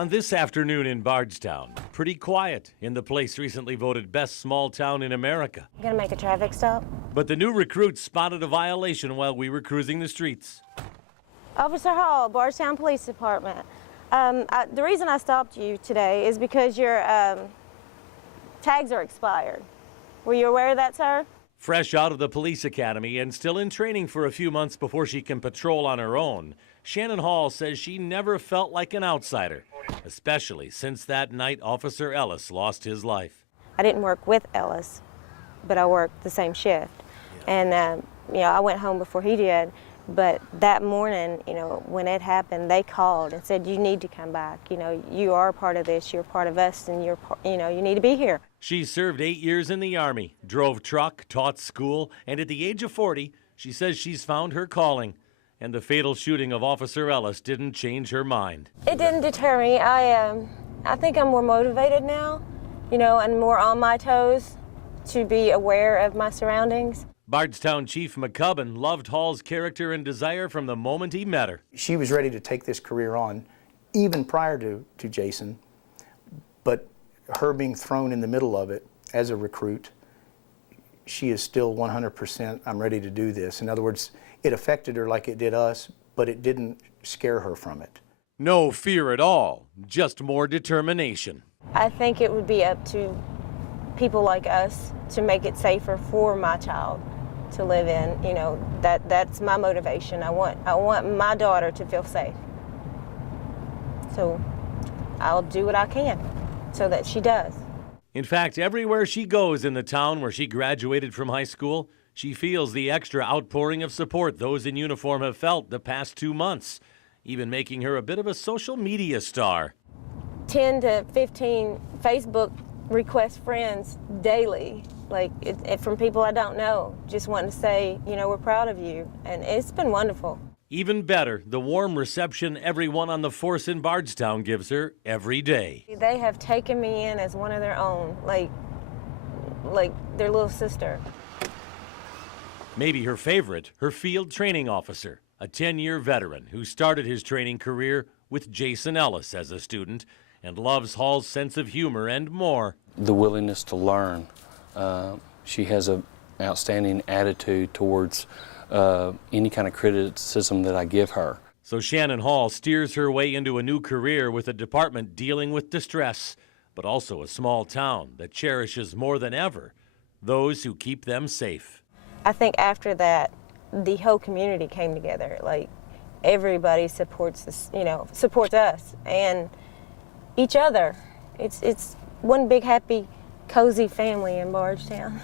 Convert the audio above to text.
On this afternoon in Bardstown, pretty quiet in the place recently voted best small town in America. Gonna make a traffic stop. But the new recruits spotted a violation while we were cruising the streets. Officer Hall, Bardstown Police Department. The reason I stopped you today is because your tags are expired. Were you aware of that, sir? Fresh out of the police academy and still in training for a few months before she can patrol on her own, Shannon Hall says she never felt like an outsider, especially since that night Officer Ellis lost his life. I didn't work with Ellis, but I worked the same shift. And, I went home before he did. But that morning, when it happened, they called and said, you need to come back. You are a part of this, you're part of us, and you need to be here. She served 8 years in the Army, drove truck, taught school, and at the age of 40, she says she's found her calling. And the fatal shooting of Officer Ellis didn't change her mind. It didn't deter me. I think I'm more motivated now, and more on my toes to be aware of my surroundings. Bardstown Chief McCubbin loved Hall's character and desire from the moment he met her. She was ready to take this career on, even prior to Jason, but her being thrown in the middle of it as a recruit, she is still 100%, I'm ready to do this. In other words, it affected her like it did us, but it didn't scare her from it. No fear at all, just more determination. I think it would be up to people like us to make it safer for my child to live in. That's my motivation. I want my daughter to feel safe. So I'll do what I can so that she does. In fact, everywhere she goes in the town where she graduated from high school, she feels the extra outpouring of support those in uniform have felt the past 2 months, even making her a bit of a social media star. 10 to 15 Facebook request friends daily, from people I don't know, just wanting to say, we're proud of you, and it's been wonderful. Even better, the warm reception everyone on the force in Bardstown gives her every day. They have taken me in as one of their own, like their little sister. Maybe her favorite, her field training officer, a 10-year veteran who started his training career with Jason Ellis as a student and loves Hall's sense of humor and more. The willingness to learn. She has an outstanding attitude towards any kind of criticism that I give her. So Shannon Hall steers her way into a new career with a department dealing with distress, but also a small town that cherishes more than ever those who keep them safe. I think after that, the whole community came together. Everybody supports us, supports us and each other. It's one big, happy, cozy family in Bardstown.